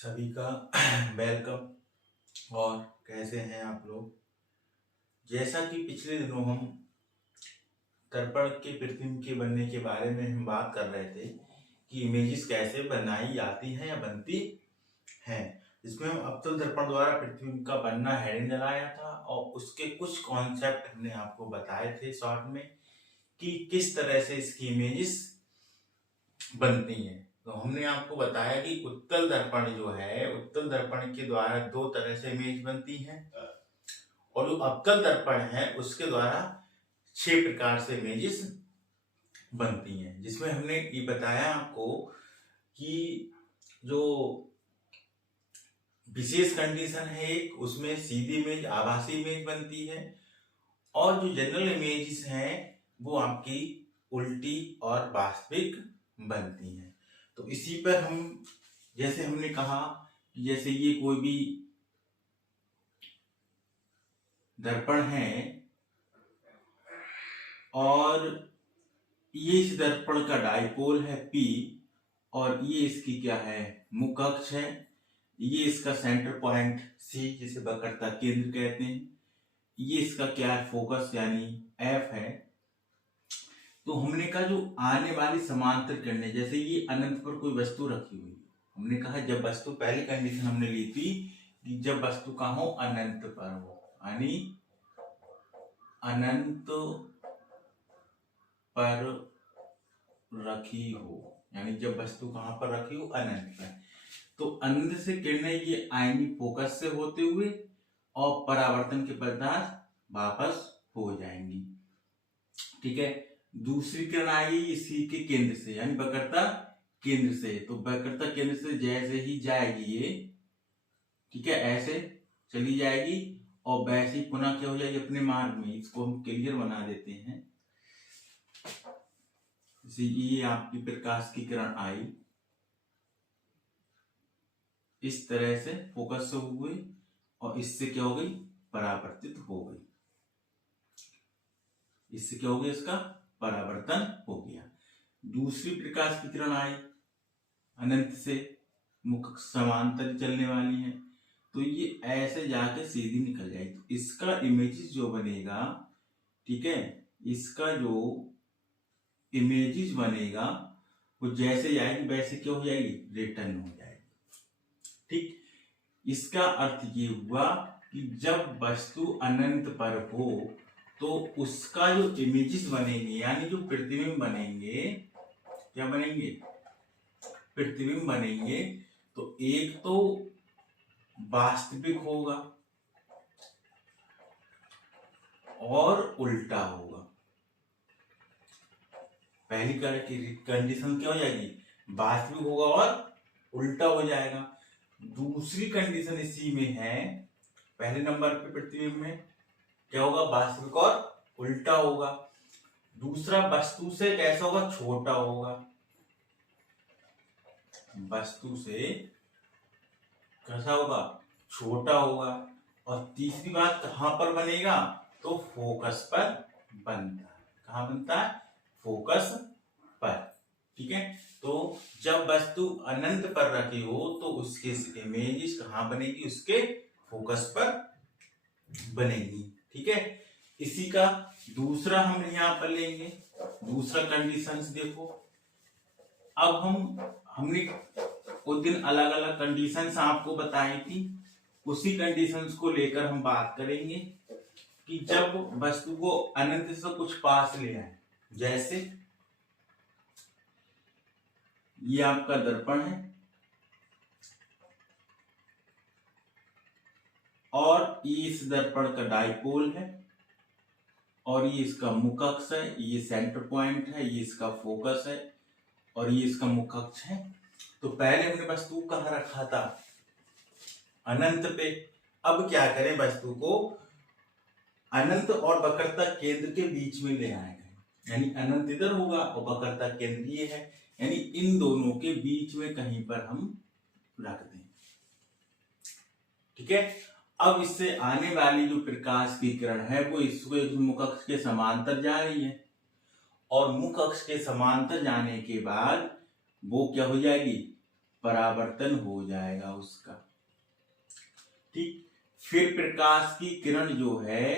सभी का वेलकम। और कैसे हैं आप लोग। जैसा कि पिछले दिनों हम दर्पण के प्रतिबिंब के बनने के बारे में हम बात कर रहे थे कि इमेजेस कैसे बनाई जाती हैं या बनती हैं, जिसमें हम अवतल दर्पण द्वारा प्रतिबिंब का बनना हेडिंग लगाया था और उसके कुछ कॉन्सेप्ट हमने आपको बताए थे शॉर्ट में कि किस तरह से इसकी इमेजेस बनती हैं। तो हमने आपको बताया कि उत्तल दर्पण जो है, उत्तल दर्पण के द्वारा दो तरह से इमेज बनती है और जो अवतल दर्पण है उसके द्वारा 6 प्रकार से इमेजेस बनती हैं, जिसमें हमने ये बताया आपको कि जो विशेष कंडीशन है एक, उसमें सीधी इमेज आभासी इमेज बनती है और जो जनरल इमेजेस हैं वो आपकी उल्टी और वास्तविक बनती हैं। तो इसी पर हम जैसे हमने कहा कि जैसे ये कोई भी दर्पण है और ये इस दर्पण का डाइपोल है P और ये इसकी क्या है, मुख्य अक्ष है। ये इसका सेंटर पॉइंट C जिसे वक्रता केंद्र कहते हैं। ये इसका क्या है, फोकस यानी F है। तो हमने कहा जो आने वाली समांतर किरणें, जैसे ये अनंत पर कोई वस्तु रखी हुई है, हमने कहा जब वस्तु, पहली कंडीशन हमने ली थी कि जब वस्तु कहाँ हो, अनंत पर हो, यानी अनंत पर रखी हो, यानी जब वस्तु कहाँ पर रखी हो, अनंत पर। तो अनंत से किरणें ये आएंगी फोकस से होते हुए और परावर्तन के पदार्थ वापस हो जाएंगी। ठीक है। दूसरी किरण आएगी इसी के केंद्र से, यानी वक्रता केंद्र से। तो वक्रता केंद्र से जैसे ही जाएगी ये, ठीक है, ऐसे चली जाएगी और वैसे ही पुनः क्या हो जाएगी अपने मार्ग में। इसको हम क्लियर बना देते हैं। ये आपकी प्रकाश की किरण आई, इस तरह से फोकस से हुई और इससे क्या हो गई, परावर्तित हो गई। इससे क्या हो गया, इसका परावर्तन हो गया। दूसरी प्रकाश की किरण आई अनंत से, मुख्य समांतर चलने वाली है, तो ये ऐसे जाके सीधी निकल जाएगी। तो इसका इमेजेस जो बनेगा, ठीक है, इसका जो इमेजेस बनेगा वो जैसे जाएगी वैसे क्या हो जाएगी, रिटर्न हो जाएगी। ठीक। इसका अर्थ ये हुआ कि जब वस्तु अनंत पर हो तो उसका जो इमेजेस बनेंगे, यानी जो प्रतिबिंब बनेंगे, क्या बनेंगे, प्रतिबिंब बनेंगे, तो एक तो वास्तविक होगा और उल्टा होगा। पहली कंडीशन क्या हो जाएगी, वास्तविक होगा और उल्टा हो जाएगा। दूसरी कंडीशन इसी में है, पहले नंबर पे प्रतिबिंब में क्या होगा, वास्तविक और उल्टा होगा। दूसरा वस्तु से कैसा होगा, छोटा होगा, वस्तु से कैसा होगा, छोटा होगा। और तीसरी बात कहां पर बनेगा, तो फोकस पर बनता है। कहां बनता है, फोकस पर। ठीक है। तो जब वस्तु अनंत पर रखी हो तो उसके इमेजेस कहां बनेगी, उसके फोकस पर बनेगी। ठीक है। इसी का दूसरा हम यहां पर लेंगे, दूसरा कंडीशंस देखो। अब हमने उस दिन अलग अलग कंडीशंस आपको बताई थी, उसी कंडीशंस को लेकर हम बात करेंगे कि जब वस्तु को अनंत से कुछ पास ले आए, जैसे ये आपका दर्पण है और ये इस दर्पण का डाइपोल है और ये इसका मुख्य अक्ष है, ये सेंटर पॉइंट है, ये इसका फोकस है और ये इसका मुख्य अक्ष है। तो पहले हमने वस्तु कहाँ रखा था, अनंत पे। अब क्या करें, वस्तु को अनंत और वक्रता केंद्र के बीच में ले आएंगे, यानी अनंत इधर होगा और वक्रता केंद्र ये है, यानी इन दोनों के बीच में कहीं पर हम रख दें। ठीक है। अब इससे आने वाली जो प्रकाश की किरण है वो इसके मुख्य अक्ष के समांतर जा रही है और मुख्य अक्ष के समांतर जाने के बाद वो क्या हो जाएगी, परावर्तन हो जाएगा उसका। ठीक, फिर प्रकाश की किरण जो है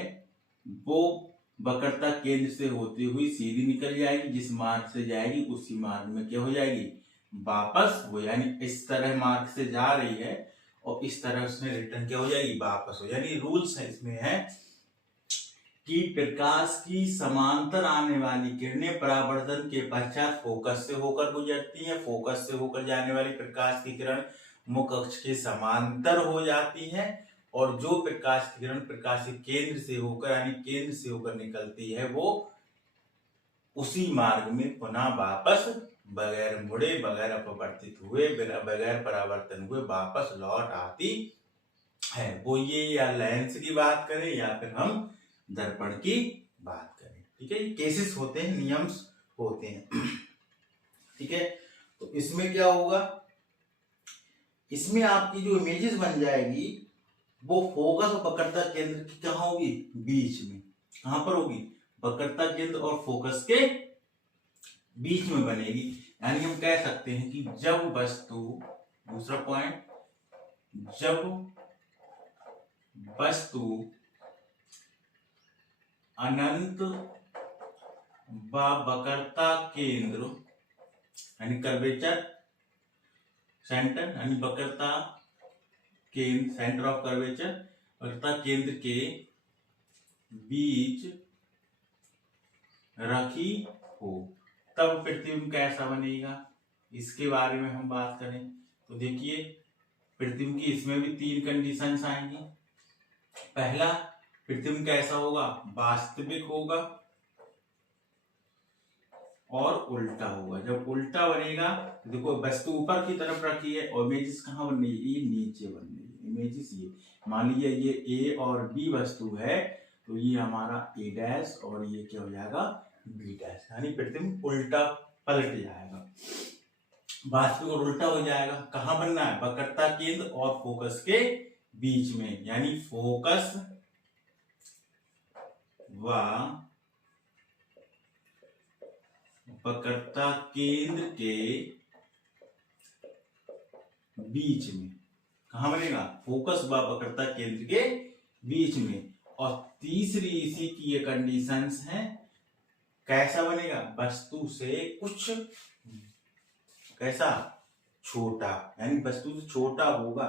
वो वक्रता केंद्र से होती हुई सीधी निकल जाएगी, जिस मार्ग से जाएगी उसी मार्ग में क्या हो जाएगी, वापस हो, यानी इस तरह मार्ग से जा रही है और इस तरह उसमें रिटर्न क्या हो जाएगी, वापस हो। यानी रूल्स है इसमें है कि प्रकाश की समांतर आने वाली किरणें परावर्तन के पश्चात फोकस से होकर गुजरती हैं। फोकस से होकर जाने वाली प्रकाश की किरण मुख्य अक्ष के समांतर हो जाती है, और जो प्रकाश की किरण प्रकाश के केंद्र से होकर यानी केंद्र से होकर निकलती है वो उसी मार्ग में पुनः वापस बगैर मुड़े, बगैर अपवर्तित हुए, बगैर परावर्तन हुए वापस लौट आती है। वो ये या लेंस की बात करें या फिर हम दर्पण की बात करें। ठीक है, केसेस होते हैं, नियम्स होते हैं। ठीक है, तो इसमें क्या होगा, इसमें आपकी जो इमेजेस बन जाएगी वो फोकस और वक्रता केंद्र की कहाँ होगी, बीच में। कहां पर होगी, वक्रता केंद्र और फोकस के बीच में बनेगी। यानी हम कह सकते हैं कि जब वस्तु, दूसरा पॉइंट, जब वस्तु अनंत व वक्रता केंद्र यानी कर्वेचर सेंटर यानी वक्रता केंद्र, सेंटर ऑफ कर्वेचर, वक्रता केंद्र के बीच रखी हो, तब प्रतिबिंब कैसा बनेगा, इसके बारे में हम बात करें तो देखिए प्रतिबिंब की इसमें भी 3 कंडीशंस आएंगी। पहला, प्रतिबिंब कैसा होगा, वास्तविक होगा और उल्टा होगा। जब उल्टा बनेगा, देखो वस्तु ऊपर की तरफ रखी है और इमेजेस कहाँ बन रही है, ये नीचे बन रही है इमेजेस। ये मान लीजिए ये ए और बी वस्तु है, तो ये हमारा ए डैश और ये क्या हो जाएगा, बी डैश, यानी प्रतिबिंब उल्टा पलट जाएगा, वास्तविक और उल्टा हो जाएगा। कहाँ बनना है, वक्रता केंद्र और फोकस के बीच में, यानी फोकस व वक्रता केंद्र के बीच में। कहां बनेगा, फोकस व वक्रता केंद्र के बीच में। और तीसरी इसी की ये कंडीशंस हैं, कैसा बनेगा, वस्तु से कुछ कैसा छोटा, यानी वस्तु से छोटा होगा।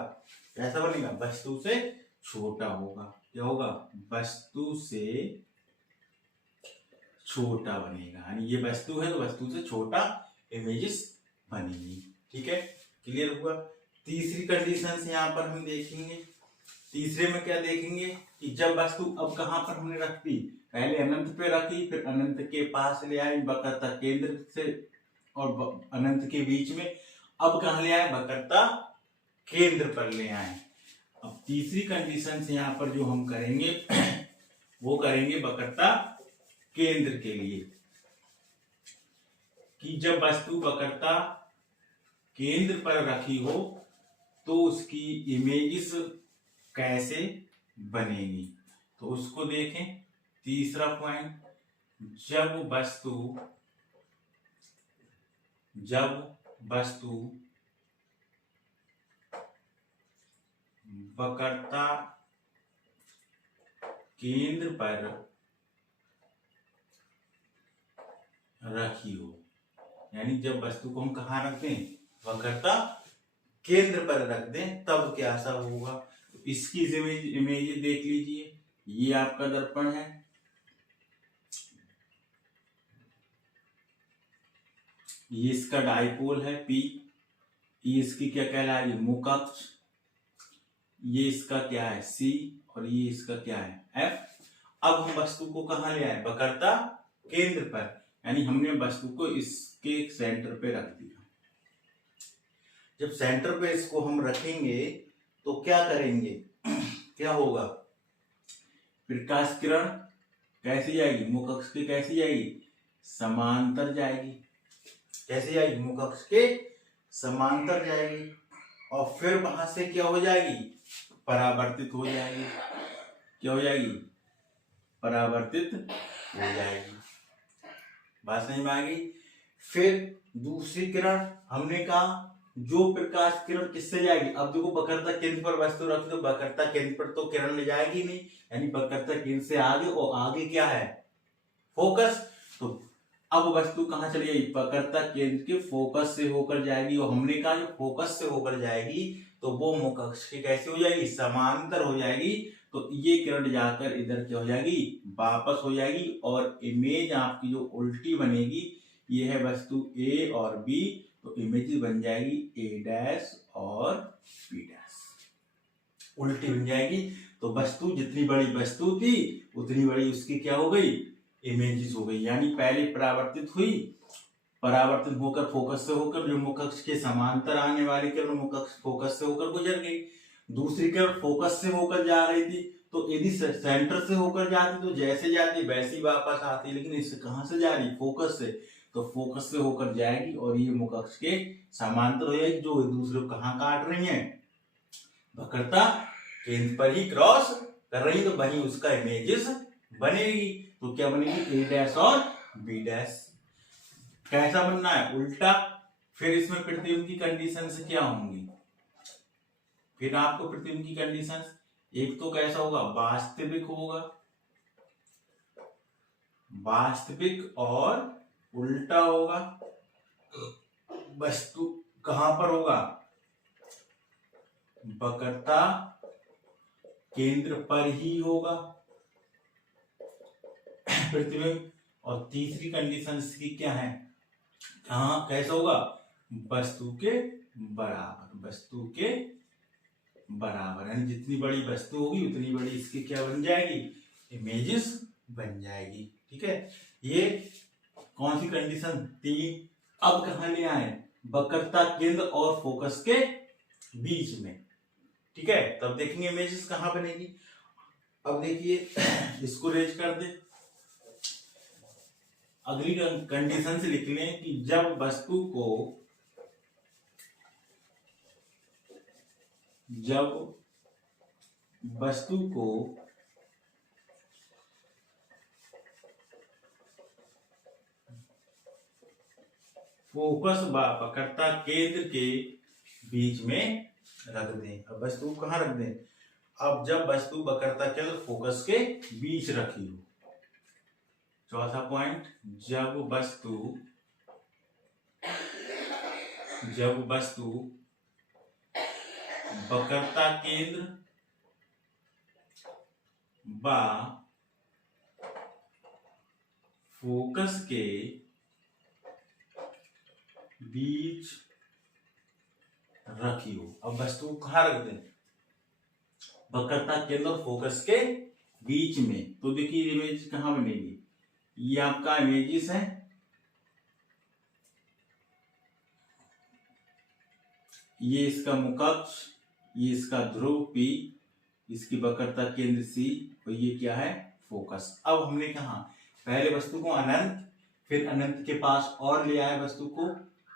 कैसा बनेगा, वस्तु से छोटा होगा। क्या होगा, वस्तु से छोटा बनेगा, यानी ये वस्तु है तो वस्तु से छोटा इमेजेस बनेगी। ठीक है, क्लियर हुआ। तीसरी कंडीशन यहाँ पर हम देखेंगे, तीसरे में क्या देखेंगे कि जब वस्तु अब कहां पर हमने रख दी, पहले अनंत पे रखी, फिर अनंत के पास ले आई वक्रता केंद्र से और अनंत के बीच में, अब कहां ले आए, वक्रता केंद्र पर ले आए। अब तीसरी कंडीशन से यहाँ पर जो हम करेंगे वो करेंगे वक्रता केंद्र के लिए, कि जब वस्तु वक्रता केंद्र पर रखी हो तो उसकी इमेजेस कैसे बनेगी, तो उसको देखें। तीसरा पॉइंट, जब वस्तु वक्रता केंद्र पर रखी हो, यानी जब वस्तु को हम कहाँ रख दें, वक्रता केंद्र पर रख दें, तब क्या सा होगा। तो इसकी इमेज देख लीजिए, ये आपका दर्पण है, ये इसका डाइपोल है P, ये इसकी क्या कहलाएगी, मुख्य अक्ष, ये इसका क्या है C और ये इसका क्या है F। अब हम वस्तु को कहाँ ले आए, वक्रता केंद्र पर, यानी हमने वस्तु को इसके सेंटर पे रख दिया। जब सेंटर पे इसको हम रखेंगे तो क्या करेंगे, क्या होगा, प्रकाश किरण कैसी जाएगी, मुख्य अक्ष के कैसी जाएगी, समांतर जाएगी। कैसे जाएगी, मुख्य अक्ष के समांतर जाएगी, और फिर वहां से क्या हो जाएगी, परावर्तित हो जाएगी। क्या हो जाएगी, परावर्तित हो जाएगी। बात समझ में आ गई। फिर दूसरी किरण हमने कहा जो प्रकाश किरण किससे जाएगी, अब देखो वक्रता केंद्र पर वस्तु रखी तो वक्रता केंद्र पर तो किरण ले जाएगी नहीं, यानी वक्रता केंद्र से आगे, और आगे क्या है, फोकस। तो अब वस्तु कहां चली गई, वक्रता केंद्र के फोकस से होकर जाएगी, और हमने कहा जो फोकस से होकर जाएगी तो वो मुख्य अक्ष के कैसे हो जाएगी, समांतर हो जाएगी। तो ये किरण जाकर इधर क्या हो जाएगी, वापस हो जाएगी, और इमेज आपकी जो उल्टी बनेगी, ये है वस्तु ए और बी, तो इमेज बन जाएगी ए डैश और बी डैश, उल्टी बन जाएगी। तो वस्तु जितनी बड़ी वस्तु थी उतनी बड़ी उसकी क्या हो गई, इमेजेस हो गई, यानी पहले परावर्तित हुई, परावर्तन होकर फोकस से होकर जो मुख्य अक्ष के समांतर आने वाली किरण मुख्य अक्ष फोकस से होकर गुजर गई। दूसरी किरण फोकस से होकर जा रही थी, तो यदि सेंटर से होकर जाती तो जैसे जाती वैसे ही वापस आती, लेकिन इससे कहां से जा रही, फोकस से, तो फोकस से होकर जाएगी और ये मुख्य अक्ष के समांतर हो जाएगी, जो एक दूसरे को कहां काट रही है, वक्रता केंद्र पर ही क्रॉस कर रही है, तो वही उसका इमेजेस बनेगी। तो क्या बनेगी, ए डैश और बी डैश। कैसा बनना है, उल्टा। फिर इसमें प्रतिबिंब की कंडीशन से क्या होंगी, फिर आपको प्रतिबिंब की कंडीशन, एक तो कैसा होगा, वास्तविक होगा, वास्तविक, और उल्टा होगा। वस्तु कहां पर होगा, वक्रता केंद्र पर ही होगा प्रतिबिंब। और तीसरी कंडीशन इसकी क्या है, कहां कैसा होगा, वस्तु के बराबर, वस्तु के बराबर, यानी जितनी बड़ी वस्तु होगी उतनी बड़ी इसकी क्या बन जाएगी, इमेजेस बन जाएगी। ठीक है, ये कौन सी कंडीशन, 3। अब कहां ले आए, वक्रता केंद्र और फोकस के बीच में। ठीक है, तब देखेंगे इमेजेस कहां बनेगी। अब देखिए इसको रेज कर दे, अगली कंडीशन से लिख लें कि जब वस्तु को फोकस व वक्रता केंद्र के बीच में रख दें। अब वस्तु को कहां रख दें, अब जब वस्तु वक्रता केंद्र फोकस के बीच रखी हो। चौथा पॉइंट, जब वस्तु वक्रता केंद्र व फोकस के बीच रखी हो। अब वस्तु को कहां रख दें, वक्रता केंद्र और फोकस के बीच में। तो देखिए इमेज कहां बनेगी, ये आपका इमेजेस है, ये इसका मुख्य अक्ष, ये इसका ध्रुव P, इसकी वक्रता केंद्र C, और ये क्या है, फोकस। अब हमने कहा पहले वस्तु को अनंत, फिर अनंत के पास और ले आए वस्तु को।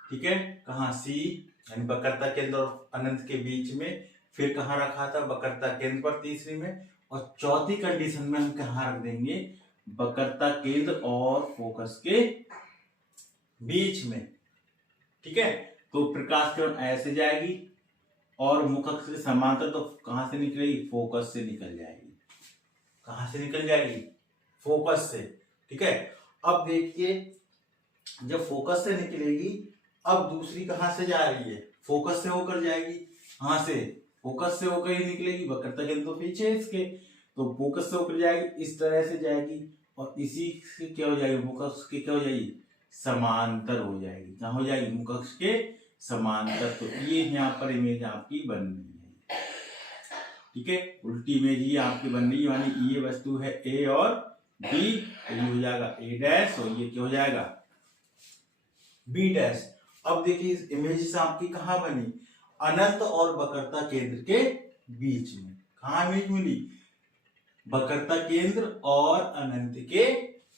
ठीक है, कहा C यानी वक्रता केंद्र और अनंत के बीच में, फिर कहां रखा था, वक्रता केंद्र पर तीसरी में, और चौथी कंडीशन में हम कहां रख देंगे, वक्रता केंद्र और फोकस के बीच में। ठीक है, तो प्रकाश किरण ऐसे जाएगी और मुख्य अक्ष के समांतर, तो कहां से निकलेगी, फोकस से निकल जाएगी। कहां से निकल जाएगी, फोकस से। ठीक है, अब देखिए जब फोकस से निकलेगी, अब दूसरी कहां से जा रही है, फोकस से होकर जाएगी। कहां से, फोकस से होकर ही निकलेगी, वक्रता केंद्र तो पीछे इसके, तो फोकस से होकर जाएगी, इस तरह से जाएगी, और इसी से क्या हो जाएगी, मुख्य अक्ष के क्या हो जाएगी, समांतर हो जाएगी। कहां हो जाएगी, मुख्य अक्ष के समांतर। तो ये यहाँ पर इमेज आपकी बन रही है। ठीक है, उल्टी इमेज ये आपकी बन रही है, यानी ये वस्तु है ए और बी, ये हो जाएगा ए डैश, और ये क्या हो जाएगा, बी डैश। अब देखिए इमेज आपकी कहां बनी, अनंत और वक्रता केंद्र के बीच में। कहां इमेज मिली, वक्रता केंद्र और अनंत के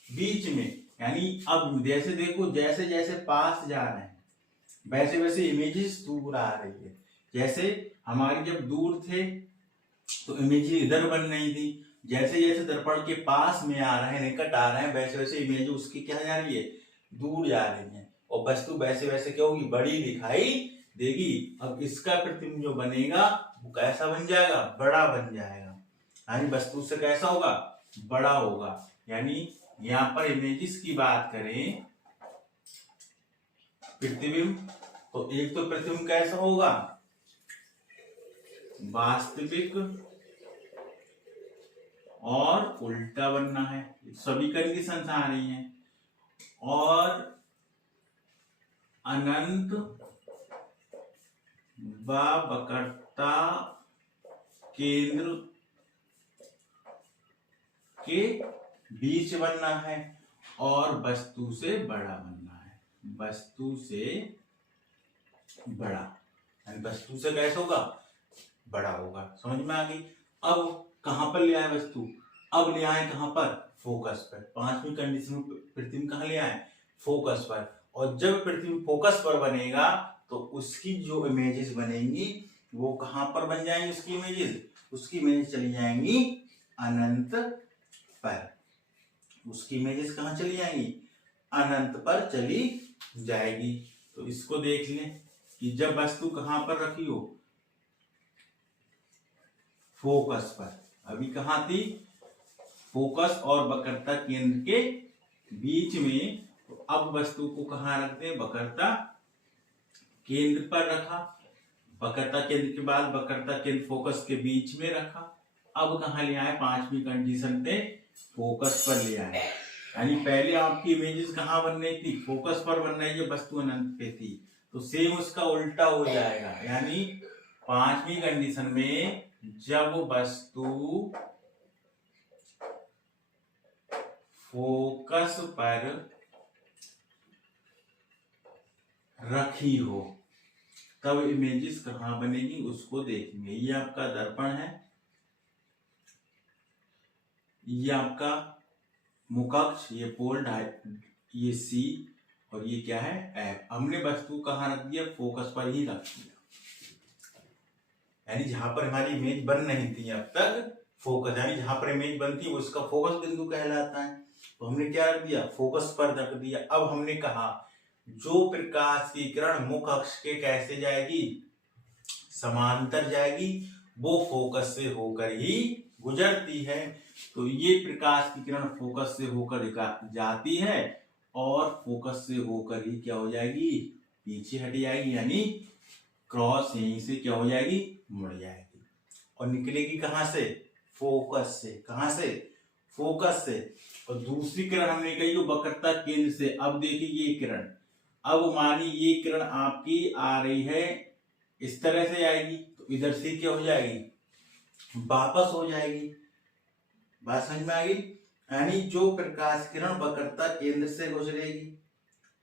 बीच में। यानी अब जैसे देखो, जैसे जैसे पास जा रहे हैं वैसे वैसे इमेजेस दूर आ रही है। जैसे हमारी जब दूर थे तो इमेज इधर बन रही थी, जैसे जैसे दर्पण के पास में आ रहे हैं, निकट आ रहे हैं, वैसे वैसे इमेज उसकी क्या जा रही है, दूर जा रही है, और वस्तु वैसे वैसे क्या होगी, बड़ी दिखाई देगी। अब इसका प्रतिबिंब जो बनेगा वो कैसा बन जाएगा, बड़ा बन जाएगा, यानी वस्तु से कैसा होगा, बड़ा होगा। यानी यहाँ पर इमेजेस की बात करें प्रतिबिंब, तो एक तो प्रतिबिंब कैसा होगा, वास्तविक और उल्टा बनना है, सभी कंडीशन आ रही हैं, और अनंत व वक्रता केंद्र के बीच बनना है, और वस्तु से बड़ा बनना है, वस्तु से बड़ा, यानी वस्तु से कैसा होगा, बड़ा होगा। समझ में आ गई। अब कहां पर ले आए वस्तु, अब ले आए कहां पर, फोकस पर। पांचवी कंडीशन में प्रतिबिंब कहां ले आए, फोकस पर। और जब प्रतिबिंब फोकस पर बनेगा तो उसकी जो इमेजेस बनेंगी वो कहां पर बन जाएंगी, उसकी इमेजेस चली जाएंगी अनंत पर, उसकी इमेजेस कहां चली जाएंगी, अनंत पर चली जाएगी। तो इसको देख लें कि जब वस्तु कहां पर रखी हो, फोकस पर, अभी कहां थी, फोकस और वक्रता केंद्र के बीच में, तो अब वस्तु को कहां रखते हैं, वक्रता केंद्र पर रखा, वक्रता केंद्र के बाद वक्रता केंद्र फोकस के बीच में रखा। अब कहां ले आए, पांचवी कंडीशन पे फोकस पर ले आए, यानी पहले आपकी इमेजेस कहां बन रही थी, फोकस पर बन रही है, वस्तु अनंत पे थी, तो सेम उसका उल्टा हो जाएगा। यानी पांचवी कंडीशन में जब वस्तु फोकस पर रखी हो तब इमेजेस कहां बनेगी, उसको देखेंगे। ये आपका दर्पण है, ये आपका मुकक्ष, ये पोल, ये सी, और ये क्या है, एफ। हमने वस्तु कहां रख दिया, फोकस पर ही रख दिया, यानी जहां पर हमारी इमेज बन नहीं थी अब तक, फोकस, यानी जहां पर इमेज बनती है वो उसका फोकस बिंदु कहलाता है। तो हमने क्या रख दिया, फोकस पर रख दिया। अब हमने कहा जो प्रकाश की किरण मुख्य अक्ष के कैसे जाएगी, समांतर जाएगी, वो फोकस से होकर ही गुजरती है। तो ये प्रकाश की किरण फोकस से होकर जाती है और फोकस से होकर ही क्या हो जाएगी, पीछे हट जाएगी, यानी क्रॉस यहीं से क्या हो जाएगी, मुड़ जाएगी, और निकलेगी कहां से, फोकस से। कहां से, फोकस से। और दूसरी किरण हमने कही वक्रता केंद्र से। अब देखिए ये किरण, अब मानी ये किरण आपकी आ रही है, इस तरह से आएगी, तो इधर से क्या हो जाएगी, वापस हो जाएगी। बात समझ में आ गई। यानी जो प्रकाश किरण वक्रता केंद्र से गुजरेगी,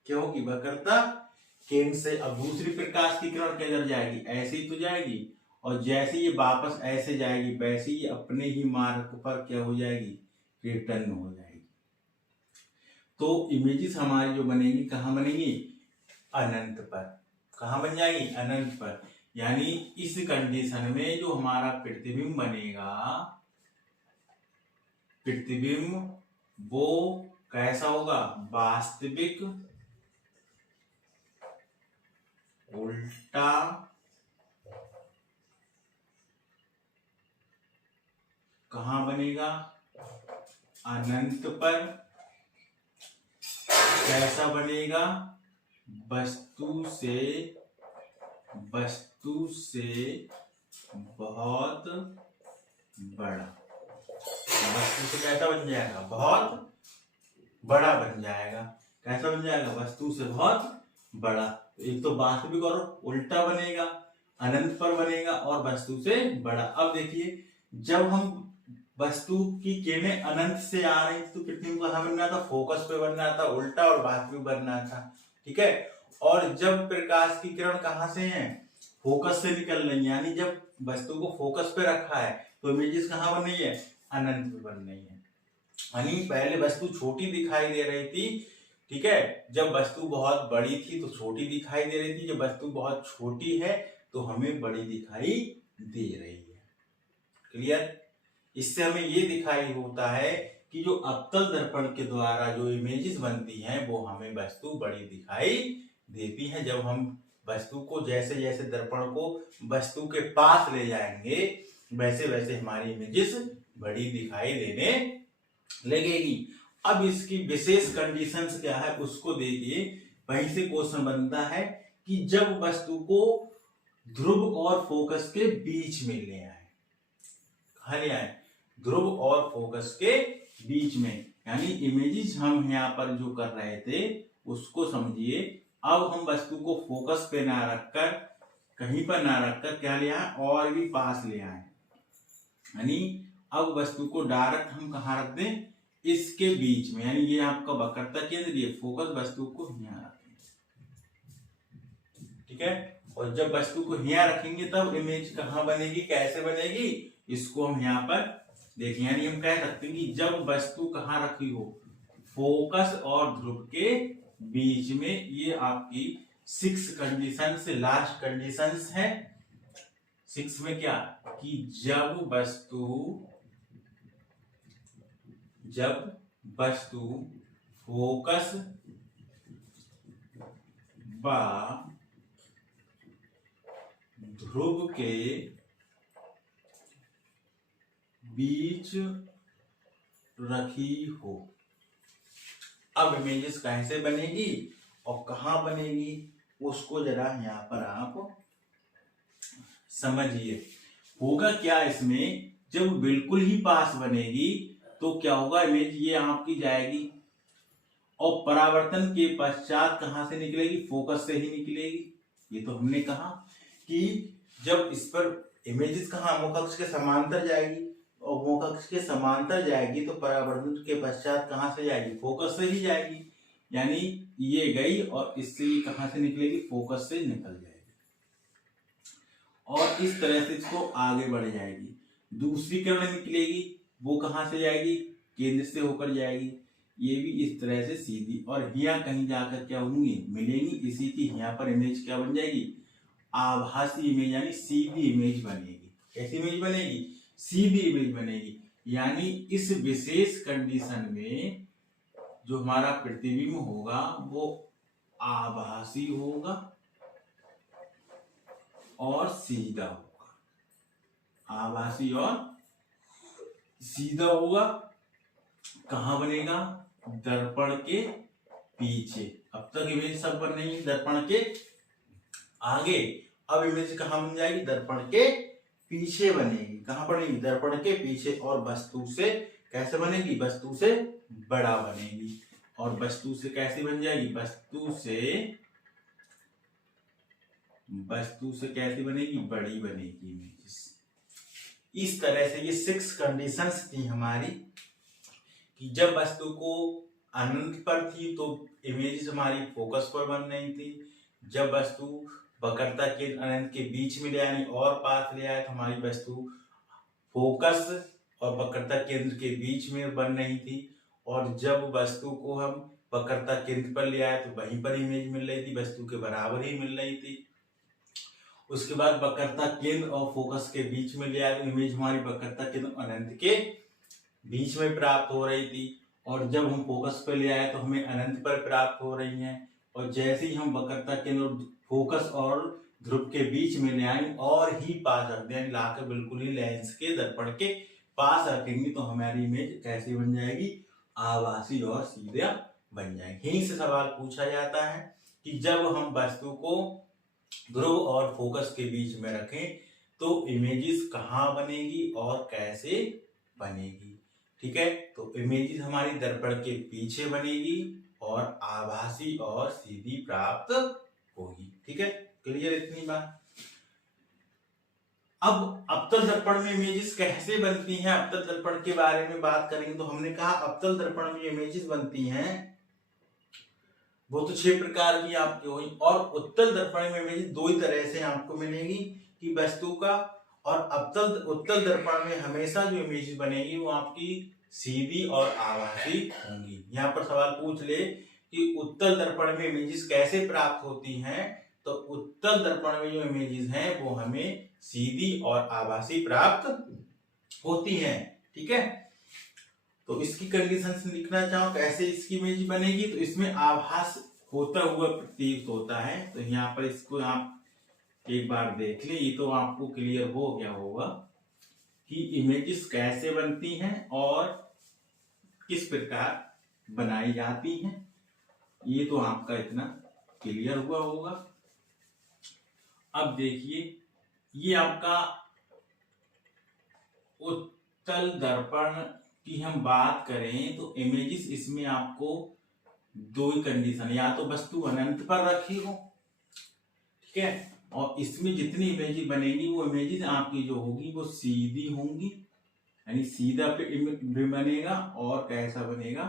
क्या होगी, वक्रता केंद्र से। अब दूसरी प्रकाश की किरण किधर जाएगी, ऐसे ही तो जाएगी, और जैसे ये वापस ऐसे जाएगी वैसे ही अपने ही मार्ग पर क्या हो जाएगी, रिटर्न हो जाएगी। तो इमेजेस हमारी जो बनेगी कहाँ बनेगी, अनंत पर। कहाँ बन जाएगी, अनंत पर। यानी इस कंडीशन में जो हमारा प्रतिबिंब बनेगा, प्रतिबिंब वो कैसा होगा, वास्तविक उल्टा कहां बनेगा, अनंत पर। कैसा बनेगा, वस्तु से बहुत बड़ा। वस्तु से कैसा बन जाएगा, बहुत बड़ा बन जाएगा। कैसा बन जाएगा, वस्तु से बहुत बड़ा। एक तो वास्तविक और उल्टा बनेगा, अनंत पर बनेगा, और वस्तु से बड़ा। अब देखिए जब हम वस्तु की किरणें अनंत से आ रही थी तो प्रतिबिंब कहां बनना था, फोकस पे बनना था, उल्टा और वास्तविक बनना था, ठीक है। और जब प्रकाश की किरण कहां से है, फोकस से निकल रही है, यानी जब वस्तु को फोकस पे रखा है तो इमेजेस कहां बन रही है, अनंत पे बन रही है। यानी पहले वस्तु छोटी दिखाई दे रही थी, ठीक है, जब वस्तु बहुत बड़ी थी तो छोटी दिखाई दे रही थी, जब वस्तु बहुत छोटी है तो हमें बड़ी दिखाई दे रही है। क्लियर। इससे हमें ये दिखाई होता है कि जो अवतल दर्पण के द्वारा जो इमेजेस बनती हैं वो हमें वस्तु बड़ी दिखाई देती है जब हम वस्तु को जैसे जैसे दर्पण को वस्तु के पास ले जाएंगे वैसे वैसे हमारी इमेजेस बड़ी दिखाई देने लगेगी। अब इसकी विशेष कंडीशंस क्या है उसको देखिए। वहीं से क्वेश्चन बनता है कि जब वस्तु को ध्रुव और फोकस के बीच में ले आए, कहा ले आए, ध्रुव और फोकस के बीच में, यानी इमेजेस हम यहाँ पर जो कर रहे थे उसको समझिए। अब हम वस्तु को फोकस पे ना रखकर, कहीं पर ना रखकर क्या ले आए, और भी पास ले आए, यानी अब वस्तु को डायरेक्ट हम कहाँ रख दें, इसके बीच में, यानी ये आपका वक्रता केंद्र, ये फोकस वस्तु को यहाँ रखेंगे, ठीक है। और जब वस्तु को यहाँ रखेंगे तब इमेज कहाँ बनेगी, कैसे बनेगी, इसको हम यहाँ पर देखें। यानी हम कह सकते हैं कि जब वस्तु कहाँ रखी हो, फोकस और ध्रुव के बीच में, ये आपकी 6 कंडीशन से लास्ट कंडीशंस है। 6 में क्या, कि जब वस्तु फोकस व ध्रुव के बीच रखी हो। अब इमेजेस कैसे बनेगी और कहां बनेगी उसको जरा यहां पर आप समझिए। होगा क्या इसमें, जब बिल्कुल ही पास बनेगी तो क्या होगा, इमेज ये आपकी जाएगी और परावर्तन के पश्चात कहां से निकलेगी, फोकस से ही निकलेगी। ये तो हमने कहा कि जब इस पर इमेजेस कहां, मुखअक्ष के समांतर जाएगी, और मुखअक्ष के समांतर जाएगी तो परावर्तन के पश्चात कहां से जाएगी, फोकस से ही जाएगी। यानी ये गई और इससे ये कहां से निकलेगी, फोकस से निकल जाएगी और इस तरह से इसको आगे बढ़ जाएगी। दूसरी किरण निकलेगी, वो कहां से जाएगी, केंद्र से होकर जाएगी। ये भी इस तरह से सीधी, और यहाँ कहीं जाकर क्या होंगी, मिलेंगी। इसी की यहाँ पर इमेज क्या बन जाएगी, आभासी इमेज, यानी सीधी इमेज बनेगी। कैसी इमेज बनेगी, सीधी इमेज बनेगी। यानी इस विशेष कंडीशन में जो हमारा प्रतिबिंब होगा वो आभासी होगा और सीधा होगा, आभासी और सीधा होगा। कहां बनेगा, दर्पण के पीछे। अब तक इमेज सब बन रही है दर्पण के आगे, अब इमेज कहां बन जाएगी, दर्पण के पीछे बनेगी। कहां बनेगी, दर्पण के पीछे। और वस्तु से कैसे बनेगी, वस्तु से बड़ा बनेगी। और वस्तु से कैसे बन जाएगी, वस्तु से कैसे बनेगी, बड़ी बनेगी इमेज। इस तरह से ये 6 कंडीशंस थी हमारी कि जब वस्तु को अनंत पर थी तो इमेज हमारी फोकस पर बन रही थी। जब वस्तु वक्रता के अनंत के बीच में ले आए और पास ले आए तो हमारी वस्तु फोकस और वक्रता केंद्र के बीच में बन रही थी। और जब वस्तु को हम वक्रता केंद्र पर ले आए तो वहीं पर इमेज मिल रही थी, वस्तु के बराबर ही मिल रही थी। उसके बाद वक्रता केंद्र और फोकस के बीच में ले आए तो इमेज हमारी वक्रता केंद्र अनंत के बीच में प्राप्त हो रही थी। और जब हम फोकस पर ले आए तो हमें अनंत पर प्राप्त हो रही है। और जैसे ही हम वक्रता केंद्र फोकस और ध्रुव के बीच में ले आए और ही पास रख दें, लाकर बिल्कुल ही लेंस के दर्पण के पास रखेंगे तो हमारी इमेज कैसी बन जाएगी, आभासी और सीधा बन जाएगी। यहीं से सवाल पूछा जाता है कि जब हम वस्तु को ध्रुव और फोकस के बीच में रखें तो इमेजेस कहाँ बनेगी और कैसे बनेगी। ठीक है, तो इमेजेस हमारी दर्पण के पीछे बनेगी और आभासी और सीधी प्राप्त होगी। ठीक है, क्लियर इतनी बात। अब अवतल दर्पण में इमेजेस कैसे बनती हैं, अवतल दर्पण के बारे में बात करेंगे तो हमने कहा अवतल दर्पण में इमेजेस बनती हैं वो तो 6 प्रकार की आपकी हुई। और उत्तल दर्पण में इमेजेस 2 ही तरह से आपको मिलेगी कि वस्तु का, और उत्तल दर्पण में हमेशा जो इमेजेस बनेगी वो आपकी सीधी और आभासी होंगी। यहाँ पर सवाल पूछ ले कि उत्तल दर्पण में इमेजेस कैसे प्राप्त होती हैं, तो उत्तल दर्पण में जो इमेजेस हैं वो हमें सीधी और आभासी प्राप्त होती हैं। ठीक है, तो इसकी कंडीशंस लिखना चाहो कैसे इसकी इमेज बनेगी, तो इसमें आभास होता हुआ प्रतीत होता है। तो यहाँ पर इसको आप एक बार देख लें, ये तो आपको क्लियर हो गया होगा कि इमेजेस कैसे बनती हैं और किस प्रकार बनाई जाती हैं। ये तो आपका इतना क्लियर हुआ होगा। अब देखिए, ये आपका उत्तल दर्पण की हम बात करें तो इमेजेस इसमें आपको दो ही कंडीशन, या तो वस्तु अनंत पर रखी हो, ठीक है, और इसमें जितनी इमेजेस बनेगी वो इमेजेस आपकी जो होगी वो सीधी होंगी, यानी सीधा पे बनेगा, और कैसा बनेगा,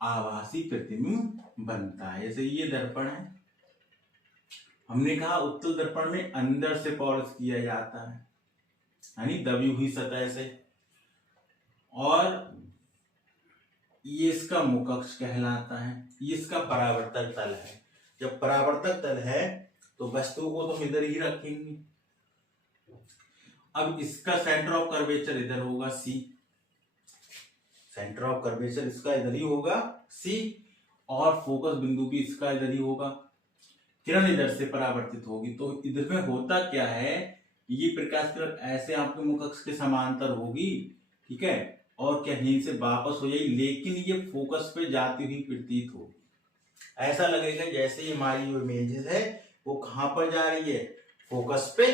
आभासी प्रतिबिंब बनता है। जैसे ये दर्पण है, हमने कहा उत्तल दर्पण में अंदर से पॉलिश किया जाता है, यानी दबी हुई सतह से, और ये इसका मुखअक्ष कहलाता है, ये इसका परावर्तक तल है। जब परावर्तक तल है तो वस्तु को तो इधर ही रखेंगे। अब इसका सेंटर ऑफ कर्वेचर इधर होगा सी, सेंटर ऑफ कर्वेचर इसका इधर ही होगा सी, और फोकस बिंदु भी इसका इधर ही होगा। किरण इधर से परावर्तित होगी, तो इधर में होता क्या है, ये प्रकाश किरण ऐसे आपके मुखअक्ष के समांतर होगी, ठीक है, और कहीं से वापस हो जाएगी, लेकिन ये फोकस पे जाती हुई प्रतीत होगी। ऐसा लगेगा जैसे ही हमारी जो इमेजेस है वो कहां पर जा रही है, फोकस पे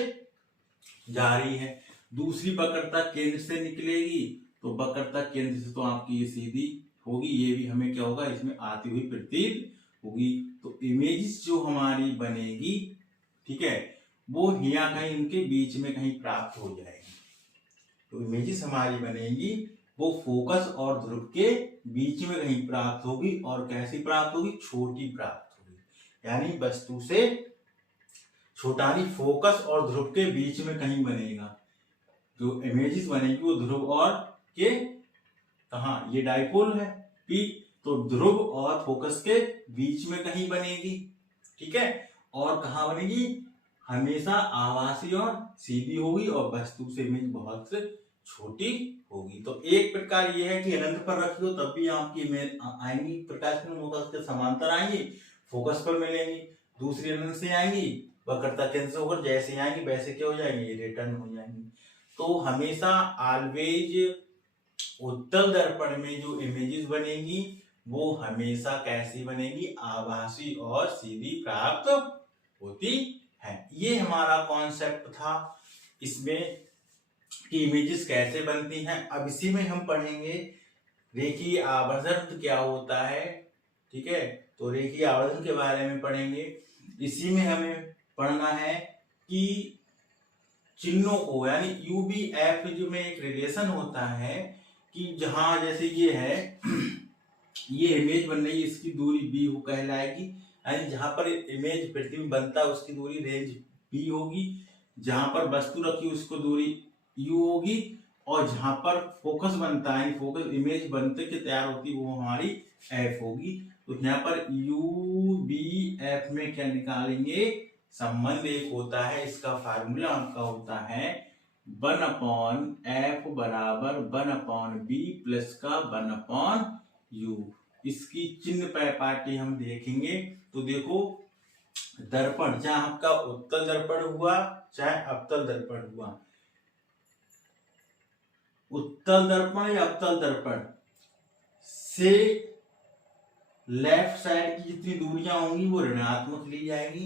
जा रही है। दूसरी वक्रता केंद्र से निकलेगी, तो वक्रता केंद्र से तो आपकी ये सीधी होगी, ये भी हमें क्या होगा, इसमें आती हुई प्रतीत होगी। तो इमेजेस जो हमारी बनेगी, ठीक है, वो यहाँ कहीं इनके बीच में कहीं प्राप्त हो जाएगी। तो इमेजेस हमारी बनेगी वो फोकस और ध्रुव के बीच में कहीं प्राप्त होगी, और कैसी प्राप्त होगी, छोटी प्राप्त होगी, यानी वस्तु से छोटा नहीं, फोकस और ध्रुव के बीच में कहीं बनेगा। जो इमेजेस बनेगी वो ध्रुव और के कहा, ये डाइपोल है पी, तो ध्रुव और फोकस के बीच में कहीं बनेगी, ठीक है, और कहा बनेगी, हमेशा आभासी और सीधी होगी, और वस्तु से इमेज बहुत छोटी होगी। तो एक प्रकार यह है कि अनंत पर रखी हो तब भी आपकी इमेज आएंगी, प्रकाश किरण फोकस के समांतर आएंगी, फोकस पर मिलेंगी। दूसरी अनंत से आएंगी, वक्रता केंद्र से होकर जैसे आएंगी वैसे क्या हो जाएंगी, रिटर्न हो जाएंगी। तो हमेशा ऑलवेज उत्तल दर्पण में जो इमेजेस बनेगी वो हमेशा कैसी बनेगी, आभासी और सीधी प्राप्त होती है। ये हमारा कॉन्सेप्ट था इसमें कि इमेजेस कैसे बनती हैं। अब इसी में हम पढ़ेंगे रेखीय आवर्धन क्या होता है, ठीक है, तो रेखीय आवर्धन के बारे में पढ़ेंगे। इसी में हमें पढ़ना है कि चिन्हों को, यानी यू बी एफ जो में एक रिलेशन होता है कि जहां जैसे ये है ये इमेज बन रही है, इसकी दूरी बी कहलाएगी, यानी जहां पर इमेज प्रतिबिंब बनता है उसकी दूरी रेंज बी होगी, जहां पर वस्तु रखी उसको दूरी यू होगी, और जहां पर फोकस बनता है, फोकस इमेज बनते के तैयार होती है वो हमारी एफ होगी। तो यहाँ पर यू बी एफ में क्या निकालेंगे, संबंध एक होता है, इसका फार्मूला आपका होता है 1/f बराबर 1/b प्लस का 1/u। इसकी चिन्ह पार्टी हम देखेंगे। तो देखो, दर्पण चाहे आपका उत्तल दर्पण हुआ चाहे अवतल दर्पण हुआ, उत्तल दर्पण या अवतल दर्पण से लेफ्ट साइड की जितनी दूरियां होंगी वो ऋणात्मक ली जाएगी,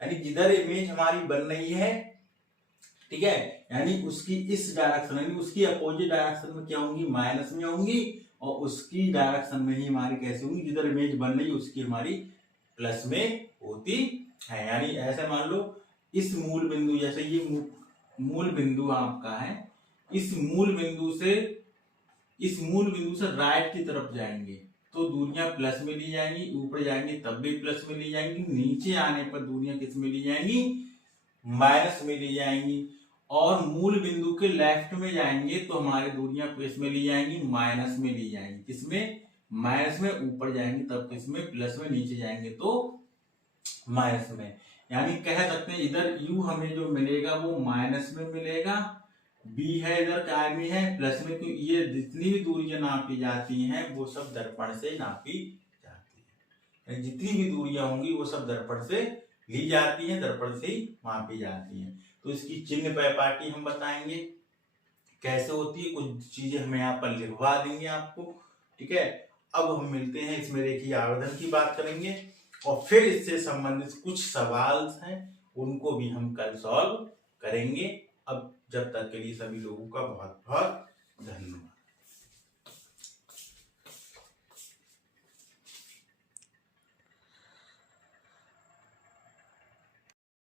यानी जिधर इमेज हमारी बन रही है, ठीक है, यानी उसकी इस डायरेक्शन, यानी उसकी अपोजिट डायरेक्शन में क्या होंगी, माइनस में होंगी, और उसकी डायरेक्शन में ही हमारी कैसे होंगी, जिधर इमेज बन रही है उसकी हमारी प्लस में होती है। यानी ऐसे मान लो इस मूल बिंदु, जैसे ये मूल बिंदु आपका है, इस मूल बिंदु से राइट की तरफ जाएंगे तो दूरियां प्लस में ली जाएंगी, ऊपर जाएंगे तब भी प्लस में ली जाएंगी, नीचे आने पर दूरियां किस में ली जाएंगी, माइनस में ली जाएंगी, और मूल बिंदु के लेफ्ट में जाएंगे तो हमारी दूरियां किस में ली जाएंगी, माइनस में ली जाएंगी, किसमें, माइनस में, ऊपर जाएंगे तब किसमें, प्लस में, नीचे जाएंगे तो माइनस में। यानी कह सकते हैं इधर u हमें जो मिलेगा वो माइनस में मिलेगा, b है इधर काय में है प्लस में, क्योंकि ये जितनी भी दूरियां नापी जाती हैं वो सब दर्पण से नापी जाती है। यानी जितनी भी दूरियां होंगी वो सब दर्पण से ली जाती हैं, दर्पण से ही मापी जाती हैं। तो इसकी चिन्ह पाटी हम बताएंगे कैसे होती है, कुछ चीजें हम यहाँ पर लिखवा देंगे आपको, ठीक है। अब हम मिलते हैं, इसमें रेखीय आवर्धन की बात करेंगे और फिर इससे संबंधित कुछ सवाल हैं उनको भी हम कल सॉल्व करेंगे। अब जब तक के लिए सभी लोगों का बहुत बहुत धन्यवाद।